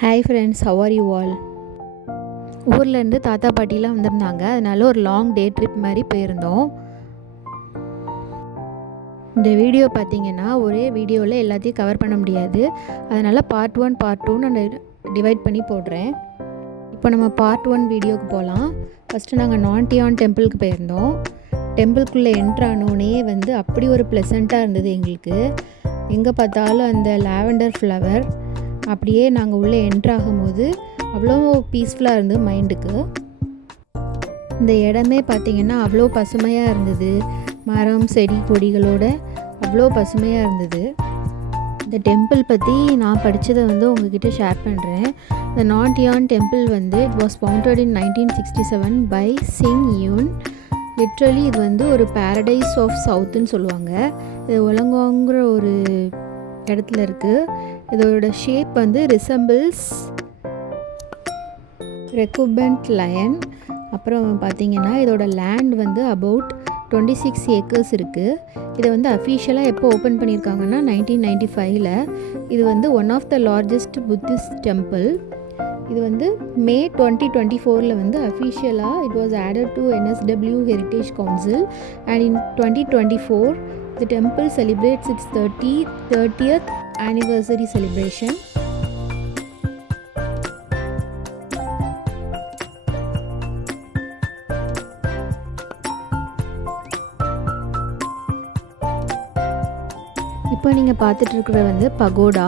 Hi friends, how are you all? ஊர்லேருந்து தாத்தா பாட்டிலாம் வந்திருந்தாங்க. அதனால ஒரு லாங் டே ட்ரிப் மாதிரி போயிருந்தோம். இந்த வீடியோ பார்த்திங்கன்னா ஒரே வீடியோவில் எல்லாத்தையும் கவர் பண்ண முடியாது. அதனால் பார்ட் 1 பார்ட் 2 நான் டிவைட் பண்ணி போடுறேன். இப்போ நம்ம பார்ட் 1 வீடியோவுக்கு போகலாம். ஃபஸ்ட்டு நாங்கள் நான்டியான் டெம்பிளுக்கு போயிருந்தோம். டெம்பிள்குள்ளே என்ட்ரானோடனே அப்படி ஒரு ப்ளசண்ட்டாக இருந்தது எங்களுக்கு. எங்கே பார்த்தாலும் அந்த லாவெண்டர் ஃப்ளவர் அப்படியே நாங்கள் உள்ளே என்ட்ராகும்போது அவ்வளோ பீஸ்ஃபுல்லாக இருந்தது மைண்டுக்கு. இந்த இடமே பார்த்திங்கன்னா அவ்வளோ பசுமையாக இருந்தது. மரம் செடி கொடிகளோட அவ்வளோ பசுமையாக இருந்தது. இந்த டெம்பிள் பற்றி நான் படித்ததை உங்ககிட்ட ஷேர் பண்ணுறேன். இந்த Nan Tien temple it was founded in 1967 by Sing Yun. Literally இது ஒரு பேரடைஸ் ஆஃப் சவுத்துன்னு சொல்லுவாங்க. இது ஒலங்காங்கிற ஒரு இடத்துல இருக்குது. இதோட ஷேப் ரிசம்பிள்ஸ் ரெக்குபெண்ட் லயன். அப்புறம் பார்த்திங்கன்னா இதோட லேண்ட் அபவுட் 26 ஏக்கர்ஸ் இருக்குது. இதை அஃபீஷியலாக எப்போ ஓப்பன் பண்ணியிருக்காங்கன்னா 1995. இது one of the largest Buddhist temple. இது மே 2024 அஃபீஷியலாக it was added to NSW heritage council. And in 2024 the temple celebrates its 30th anniversary celebration. இப்போ நீங்கள் பார்த்துட்டு இருக்கிற பகோடா.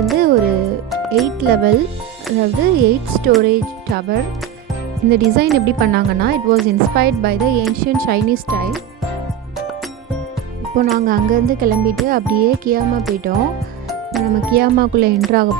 இது ஒரு 8 லெவல், அதாவது 8 ஸ்டோரேஜ் டவர். இந்த டிசைன் எப்படி பண்ணாங்கன்னா it was inspired by the ancient Chinese style. இப்போ நாங்கள் அங்கேருந்து கிளம்பிட்டு அப்படியே கியாமா போயிட்டோம். நம்ம கியாமாக்குள்ளே என்ட்ராக